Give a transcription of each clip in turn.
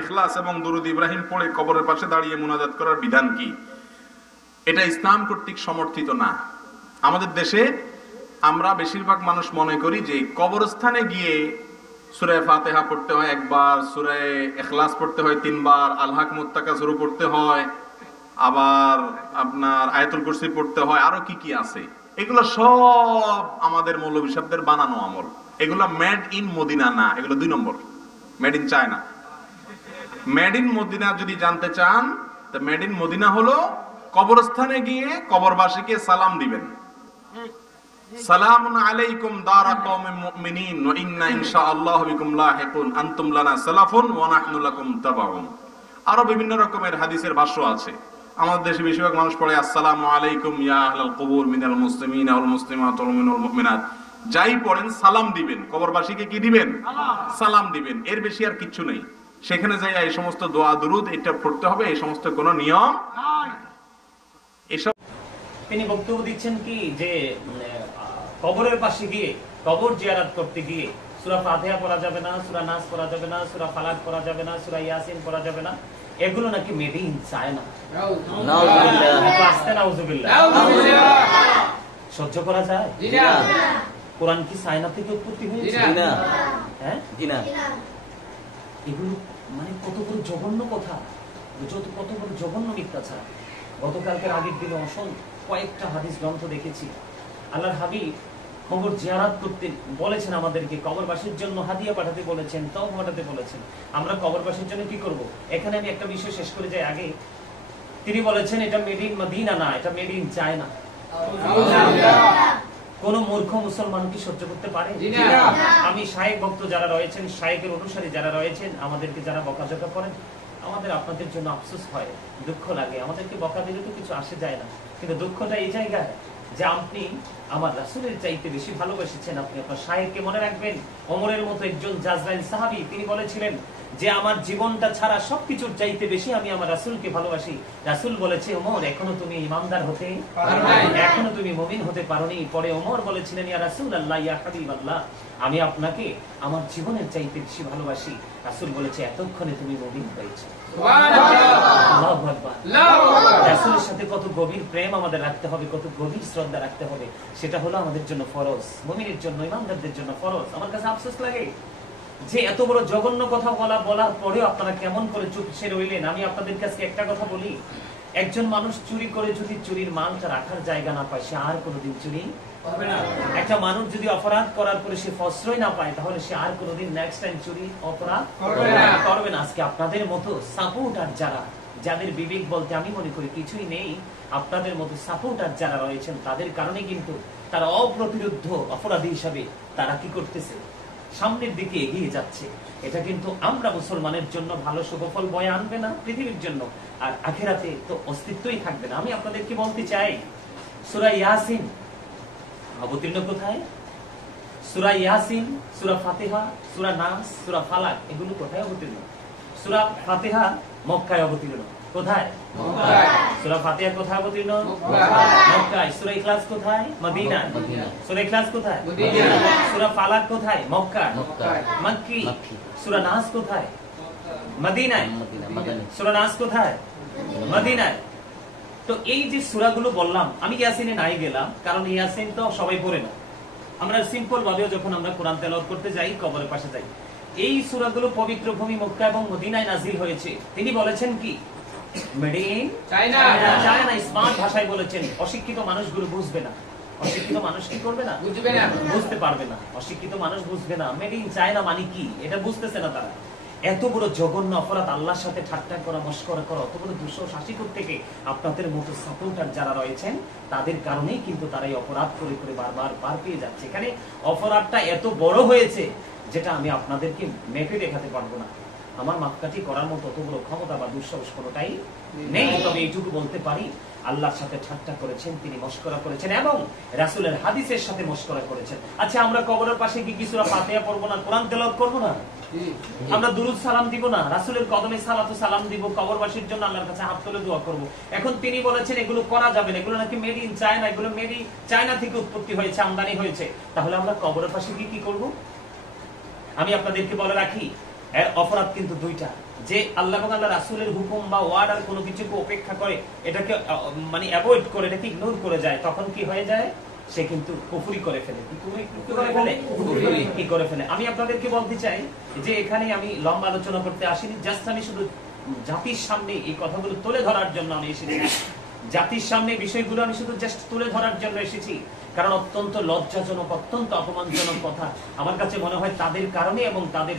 ইখলাস এবং দুরুদ ইব্রাহিম পড়ে কবরের পাশে দাঁড়িয়ে মুনাজাত করার বিধান কি? এটা ইসলাম কর্তৃক সমর্থিত না। আমাদের দেশে আমরা বেশিরভাগ মানুষ মনে করি যে কবরস্থানে গিয়ে সূরা ফাতিহা পড়তে হয় একবার, সূরা ইখলাস পড়তে হয় 3 বার, আল হাকুমুত তাকাসুর পড়তে হয়, আবার আপনার আয়াতুল কুরসি পড়তে হয়, আরো কি কি আছে। এগুলো সব আমাদের মৌলভী সাহেবদের বানানো আমল। এগুলো মেড ইন মদিনা না, এগুলো 2 নম্বর, made in China. Made in Medina যদি জানতে চান, তো মেড ইন মদিনা হলো কবরস্থানে গিয়ে কবরবাসীকে সালাম দিবেন, সালামুন আলাইকুম দারা কওমিল মুমিনিন ওয়া ইন্না ইনশাআল্লাহু বিকুম লাহিকুন আনতুম লানা সালাফুন ওয়া নাহনু লাকুম তাবাউন। আরো বিভিন্ন রকমের হাদিসের ভাষ্য আছে। আমাদের দেশে বেশিরভাগ মানুষ পড়ে আসসালামু আলাইকুম ইয়া আহলাল কুবুর মিনাল মুসলিমিন ওয়াল মুসলিমাত ওয়াল মুমিনুল মুমিনাত। যাই পড়েন সালাম দিবেন, কবরবাসীকে কি দিবেন? সালাম দিবেন। এর বেশি আর কিছু নেই। সেখানে যাই এই সমস্ত দোয়া দুরুদ এটা পড়তে হবে, এই সমস্ত কোনো নিয়ম নাই। এসব তিনি বক্তব্য দিচ্ছেন কি যে কবরের পাশে গিয়ে কবর জিয়ারত করতে গিয়ে সূরা ফাতিহা পড়া যাবে না, সূরা নাস পড়া যাবে না, সূরা ফালাক পড়া যাবে না, সূরা ইয়াসিন পড়া যাবে না। এগুলো নাকি মেড ইন চায়না। নাউযুবিল্লাহ, নাউযুবিল্লাহ। সহ্য করা যায়? জি না। কোরআন কি চায়না থেকে উৎপত্তি হয়েছে? জি না। হ্যাঁ, জি না। এগুলো মানে কত বড় জঘন্য কথা, কত বড় জঘন্য মিথ্যাচার। গতকালকের আগের দিনে কয়েকটা হাদিস গ্রন্থ দেখেছি। আল্লাহর হাবিব কবর জিয়ারত করতে বলেছেন, আমাদেরকে কবরবাসীর জন্য হাদিয়া পাঠাতে বলেছেন, তওবা পাঠাতে বলেছেন। আমরা কবরবাসীর জন্য কি করব? এখানে আমি একটা বিষয় শেষ করে যাই আগে। তিনি বলেছেন এটা মেড ইন মদিনা না, এটা মেড ইন চায়না। কোন মূর্খ মুসলমান কি সহ্য করতে পারে? আমি শায়েখ ভক্ত যারা রয়েছেন, শায়েখের অনুসারী যারা রয়েছেন, আমাদেরকে যারা বকাঝকা করেন, আমাদের আপনাদের জন্য আফসোস হয়, দুঃখ লাগে। আমাদেরকে বকা দিলে তো কিছু আসে যায় না, কিন্তু দুঃখটা এই জায়গায় যে আপনি আমার রাসূলের চাইতে বেশি ভালোবেসেছেন। আপনি আপনার শায়েখকে মনে রাখবেন, ওমরের মতো একজন জাজরাইল সাহাবী, তিনি বলেছিলেন যে আমার জীবনটা ছাড়া সবকিছুর চাইতে বেশি আমি আমার রাসূলকে ভালোবাসি। রাসূল বলেছে, ওমর এখনো তুমি ইমানদার হতে পারো নাই, এখনো তুমি মুমিন হতে পারোনি। পরে ওমর বলেছিলেন, ইয়া রাসূলুল্লাহ, ইয়া হাবিবাল্লাহ, আমি আপনাকে আমার জীবনের চাইতে বেশি ভালোবাসি। রাসূল বলেছে, এতক্ষণে তুমি মুমিন হয়েছো। আল্লাহু আকবার। রাসূলের সাথে কত গভীর প্রেম আমাদের রাখতে হবে, কত গভীর শ্রদ্ধা রাখতে হবে, সেটা হলো আমাদের জন্য ফরজ, মুমিনের জন্য, ইমানদারদের জন্য ফরজ। আমার কাছে আফসোস লাগে যে এত বড় জঘন্য কথা বলার পরেও আপনারা কেমন করে চুপসে রইলেন। আমি আপনাদের কাছে একটা কথা বলি, একজন মানুষ চুরি করে যদি চুরির মালটা রাখার জায়গা না পায়, সে আর কোনোদিন চুরি করবে না। একটা মানুষ যদি অপরাধ করার পরে সে প্রশ্রয় না পায়, তাহলে সে আর কোনোদিন নেক্সট টাইম চুরি অপরাধ করবে না। আজকে আপনাদের মতো সাপোর্টার যারা, যাদের বিবেক বলতে আমি মনে করি কিছুই নেই, আপনাদের মতো সাপোর্টার যারা রয়েছেন, তাদের কারণে কিন্তু তারা অপ্রতিরোধ্য অপরাধী হিসাবে তারা কি করতেছে, সামনের দিকে এগিয়ে যাচ্ছে। এটা কিন্তু আমরা মুসলমানের জন্য ভালো সুফল বয়ে আনবে না, পৃথিবীর জন্য আর আখিরাতে তো অস্তিত্বই থাকবে না। আমি আপনাদেরকে বলতে চাই, সূরা ইয়াসিন অবতীর্ণ কোথায়? সূরা ইয়াসিন, সূরা ফাতিহা, সূরা নাস, সূরা ফালাক, এগুলো কোথায় অবতীর্ণ? সূরা ফাতিহা মক্কায় অবতীর্ণ। কোথায়? মক্কায়। সূরা ফাতিহা কোথায় অবতীর্ণ? মক্কায়। সূরা ইখলাস কোথায়? মদিনায়। সূরা ইখলাস কোথায়? মদিনায়। সূরা ফালাক কোথায়? মক্কায়। মক্কি। সূরা নাস কোথায়? মদিনায়। সূরা নাস কোথায়? মদিনায়। তো এই যে সূরাগুলো বললাম, আমি ইয়াসিনে নাই গেলাম, কারণ ইয়াসিন তো সবাই পড়ে না। আমরা সিম্পল ভাবেও যখন আমরা কোরআন তেলাওয়াত করতে যাই, কবরের পাশে যাই, এই সূরাগুলো পবিত্র ভূমি মক্কা এবং মদিনায় নাজিল হয়েছে। তিনি বলেছেন কি? Made in China. China smart ভাষায় বলেছেন। অশিক্ষিত মানুষগুলো বুঝবে না। অশিক্ষিত মানুষ কি করবে না? বুঝবে না, বুঝতে পারবে না। অশিক্ষিত মানুষ বুঝবে না মেড ইন চায়না মানে কি, এটা বুঝতেছে না তারা। এত বড় জঘন্য অপরাধ, আল্লাহর সাথে ঠাট্টা করা, মশকরা করা, অত বড় দুঃসাহসিকতা থেকে আপনাদের মতো সাপোর্টার যারা রয়েছেন, তাদের কারণেই কিন্তু তারা এই অপরাধ করে করে বারবার পার পেয়ে যাচ্ছে। এখানে অপরাধটা এত বড় হয়েছে যেটা আমি আপনাদেরকে মেপে দেখাতে পারবো না। আমার মাপকাঠি করার মতো অত বড় ক্ষমতা বা দুঃসাহস কোনোটাই নেই। তবে এইটুকু বলতে পারি, আল্লাহর সাথে ঠাট্টা করেছেন, তিনি মশকরা করেছেন এবং রাসূলের হাদিসের সাথে মশকরা করেছেন। আচ্ছা, আমরা কবরের পাশে কি সূরা ফাতিহা পড়বো না, কোরআন তেলাওয়াত করবো না, আমরা দুরূদ সালাম দিব না, রাসূলের কদমে সালাতু সালাম দিব, কবরবাসীর জন্য আল্লাহর কাছে হাত তুলে দোয়া করব? এখন তিনি বলেছেন এগুলো করা যাবে না, এগুলো নাকি মেড ইন চায়না, এগুলো মেড ইন চায়না থেকে উৎপত্তি হয়েছে, আমদানি হয়েছে। তাহলে আমরা কবরের পাশে কি করব? আমি আপনাদেরকে বলে রাখি, এর অপরাধ কিন্তু দুইটা। যে আল্লাহ এবং আল্লাহ রাসূলের হুকুম বা ওয়ার্ডার কোনো কিছুকে উপেক্ষা করে, এটাকে মানে অ্যাভয়েড করে, এটাকে ইগনোর করে যায়, তখন কি হয়ে যায়? সে কিন্তু কুফরি করে ফেলে। কি করে ফেলে? আমি আপনাদেরকে বলতে চাই যে এখানে আমি লম্বা আলোচনা করতে আসিনি, জাস্ট আমি শুধু জাতির সামনে এই কথাগুলো তুলে ধরার জন্য আমি এসেছি। জাতির সামনে বিষয়গুলো আমি শুধু জাস্ট তুলে ধরার জন্য এসেছি, কারণ অত্যন্ত লজ্জাজনক, অত্যন্ত অপমানজনক কথা আমার কাছে মনে হয় তাদের কারণে, এবং তাদের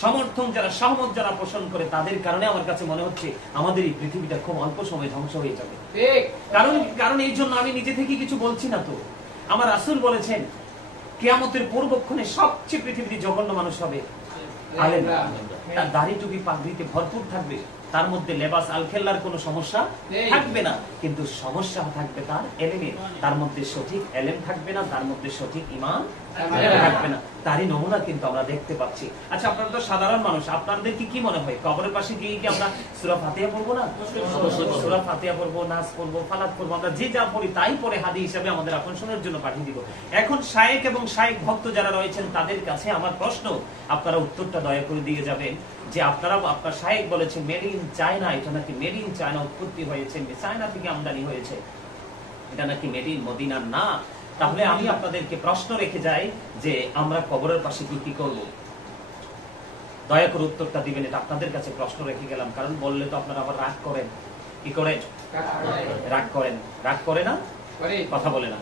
সমর্থন যারা, সহমত যারা পোষণ করে তাদের কারণে আমার কাছে মনে হচ্ছে আমাদের এই পৃথিবীটা খুব অল্প সময়ে ধ্বংস হয়ে যাবে। কারণ এই জন্য আমি নিজে থেকে কিছু বলছি না তো। আমার রাসূল বলেছেন কিয়ামতের পূর্বক্ষণে সবচেয়ে পৃথিবীতে জঘন্য মানুষ হবে আলেম। তার দাড়ি টুপি পাগড়িতে ভরপুর থাকবে, তার মধ্যে লেবাস আলখেল্লার কোনো সমস্যা থাকবে না, কিন্তু সমস্যা থাকবে তার এলেমের। তার মধ্যে সঠিক এলেম থাকবে না, তার মধ্যে সঠিক ঈমান থাকবে না। তারই নমুনা কিন্তু আমরা দেখতে পাচ্ছি। আচ্ছা, আপনারা তো সাধারণ মানুষ, আপনাদের কি মনে হয় কবরের পাশে গিয়ে কি আমরা সূরা ফাতিহা পড়বো না? সূরা ফাতিহা পড়বো, নাস পড়বো, ফালাক পড়বো, আমরা যে যা পড়ি তাই পড়ে হাদি হিসাবে আমাদের আকর্ষণের জন্য পাঠিয়ে দিব। এখন শায়েখ এবং শায়েখ ভক্ত যারা রয়েছেন তাদের কাছে আমার প্রশ্ন, আপনারা উত্তরটা দয়া করে দিয়ে যাবেন যে আপনারা, আপনার শায়েখ বলেছে মেড ইন চায়না, এটা নাকি মেড ইন চায়না উৎপত্তি হয়েছে, চায়না থেকে আমদানি হয়েছে, এটা নাকি মেড ইন মদিনা না। তাহলে আমি আপনাদেরকে প্রশ্ন রেখে যাই যে আমরা কবরের পাশে কি করব? দয়া করে উত্তরটা দিবেন, এটা আপনাদের কাছে প্রশ্ন রেখে গেলাম, কারণ বললে তো আপনারা আবার রাগ করেন। কি করেন? রাগ করেন। রাগ করে না? কথা বলে না?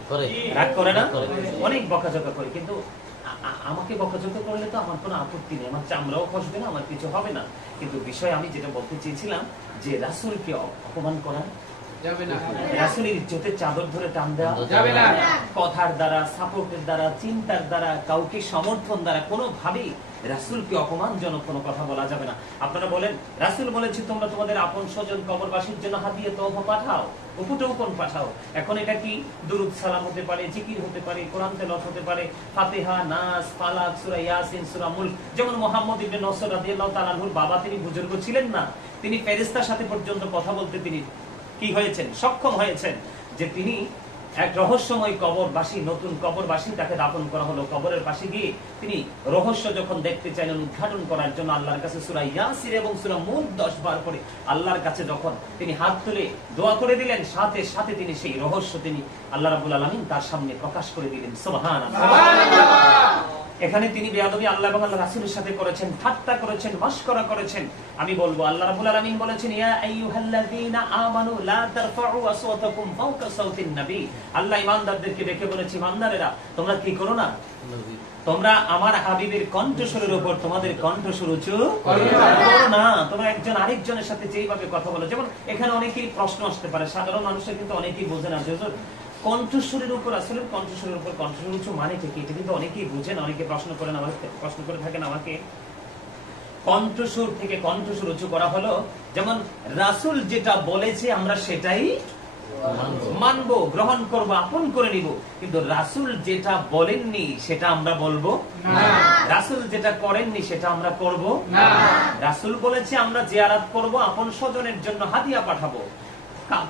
রাগ করে না? অনেক বকাঝকা করে, কিন্তু আমাকে বকাঝকা করলে তো আমার কোনো আপত্তি নেই, আমার চামড়াও খসবে না, আমার কিছু হবে না। কিন্তু বিষয় আমি যেটা বলতে চেয়েছিলাম যে রাসূলকে অপমান করা যাবে না, রাসূলের ইজ্জতের চাদর ধরে টান দেওয়া যাবে না, কথার দ্বারা, সাপোর্টের দ্বারা, চিন্তার দ্বারা, কাউকে সমর্থন দ্বারা কোনোভাবেই রাসূলকে অপমানজনক কোনো কথা বলা যাবে না। আপনারা বলেন রাসূল বলেছে তোমরা তোমাদের আপন স্বজন কবরবাসীর জন্য হাদিয়া তওবা পাঠাও, উপটোকন পাঠাও। এখন এটা কি দুরূদ সালাম হতে পারে, জিকির হতে পারে, কোরআন তেলাওয়াত হতে পারে, ফাতিহা, নাস, ফালাক, সূরা ইয়াসিন, সূরা মুলক। যেমন মুহাম্মদ ইবনে নসর রাদিয়াল্লাহু তাআলা আনহুর বাবা, তিনি বুজুর্গ ছিলেন না, তিনি ফেরেশতার সাথে পর্যন্ত কথা বলতে তিনি কি হয়েছেন? সক্ষম হয়েছেন। যে তিনি এক রহস্যময় কবরবাসী, নতুন কবরবাসী, তাকে দাফন করা হলো। কবরের পাশে গিয়ে তিনি রহস্য যখন দেখতে চাইলেন, উদ্ঘাটন করার জন্য আল্লাহর কাছে সূরা ইয়াসিন এবং সূরা মুলক 10 বার পড়ে আল্লাহর কাছে যখন তিনি হাত তুলে দোয়া করে দিলেন, সাথে সাথে তিনি সেই রহস্য তিনি আল্লাহ রাব্বুল আলামিন তার সামনে প্রকাশ করে দিলেন। সুবহানাল্লাহ। এখানে তিনি বেয়াদবি আল্লাহ এবং আল্লাহর রাসূলের সাথে করেছেন, ঠাট্টা করেছেন, মশকরা করেছেন। আমি বলবো আল্লাহ রাব্বুল আলামিন বলেছেন ইয়া আইয়ুহাল্লাযীনা আমানু লা তারফাউ আসওয়াতাকুম ফাওকা সাওতিন নবী। আল্লাহ ঈমানদারদেরকে দেখে বলেছে, ঈমানদারেরা তোমরা কি করো না, তোমরা আমার হাবিবের কণ্ঠস্বরের উপর তোমাদের কণ্ঠস্বর উঁচু করো না। তোমরা একজন আরেকজনের সাথে যেইভাবে কথা বলো, যেমন এখানে অনেকেই প্রশ্ন আসতে পারে, সাধারণ মানুষের কিন্তু অনেকেই বোঝে না যে কণ্ঠস্বরের উপর, আসলে কণ্ঠস্বরের উপর কণ্ঠস্বর উঁচু মানে কি? এটা কিন্তু অনেকেই বুঝেন, অনেকে প্রশ্ন করে থাকেন আমাকে। কণ্ঠস্বর থেকে কণ্ঠস্বর উঁচু করা হলো, যেমন রাসূল যেটা বলেছে আমরা সেটাই মানবো, গ্রহণ করব, আপন করে নিব। কিন্তু রাসূল যেটা বলেননি সেটা আমরা বলবো না, রাসূল যেটা করেননি সেটা আমরা করব না। রাসূল বলেছে আমরা জিয়ারত করব, আপন স্বজনের জন্য হাদিয়া পাঠাবো,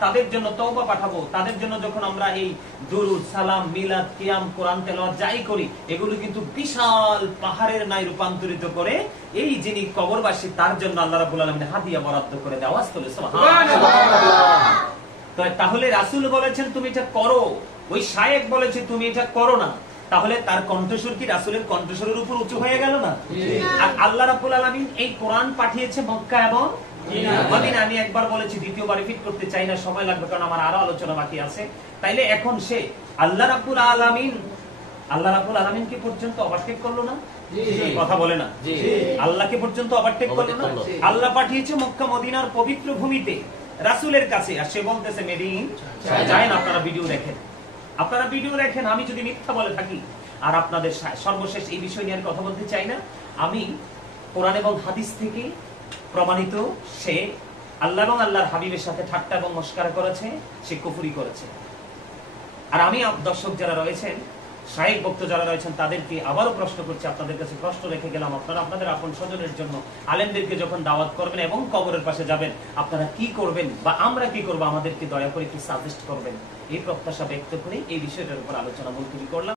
তাদের জন্য তওবা পাঠাবো, তাদের জন্য যখন আমরা এই দুরূদ, সালাম, মিলাদ, কিয়াম, কোরআন তেলাওয়াত যাই করি, এগুলো কিন্তু বিশাল পাহাড়ের ন্যায় রূপান্তরিত করে এই যিনি কবরবাসী তার জন্য আল্লাহ রাব্বুল আলামিন হাদিয়া বরাদ্দ করে দেওয়া। সুবহানাল্লাহ। তাহলে রাসূল বলেছেন তুমি এটা করো, ওই শায়েখ বলেছে তুমি এটা করো না, তাহলে তার কণ্ঠস্বর কি রাসূলের কণ্ঠস্বরের উপর উঁচু হয়ে গেল না? আর আল্লাহ রাব্বুল আলামিন এই কোরআন পাঠিয়েছে মক্কা এবং মদিনা। আমি একবার বলেছি, দ্বিতীয়বার রিপিট করতে চাই না, সময় লাগবে, কারণ আমার আরো আলোচনা বাকি আছে। তাইলে এখন সে আল্লাহ রাব্বুল আলামিনকে পর্যন্ত ওভারটেক করলো না? কথা বলে না? আল্লাহকে পর্যন্ত ওভারটেক করলো না? আল্লাহ পাঠিয়েছে মক্কা মদিনার পবিত্র ভূমিতে রাসূলের কাছে, আর সে বলতেছে মেড ইন চায়না। আপনারা ভিডিও দেখেন, আমি যদি মিথ্যা বলে থাকি আর আপনাদের সর্বশেষ এই বিষয় নিয়ে কথা বলতে চাই না। আমি কোরআন এবং হাদিস থেকে প্রমাণিত সে আল্লাহ এবং আল্লাহর হাবিবের সাথে ঠাট্টা এবং মশকরা করেছে, সে কুফরি করেছে। আর আমি দর্শক যারা রয়েছেন, শায়েখ ভক্ত যারা রয়েছেন, তাদেরকে আবারও প্রশ্ন করছি, আপনাদের কাছে প্রশ্ন রেখে গেলাম, আপনারা আপনাদের আপন স্বজনের জন্য আলেমদেরকে যখন দাওয়াত করবেন এবং কবরের পাশে যাবেন, আপনারা কি করবেন বা আমরা কি করবো, আমাদেরকে দয়া করে একটু সাজেস্ট করবেন। এই প্রত্যাশা ব্যক্ত করে এই বিষয়টার উপর আলোচনা মুলতবি করলাম।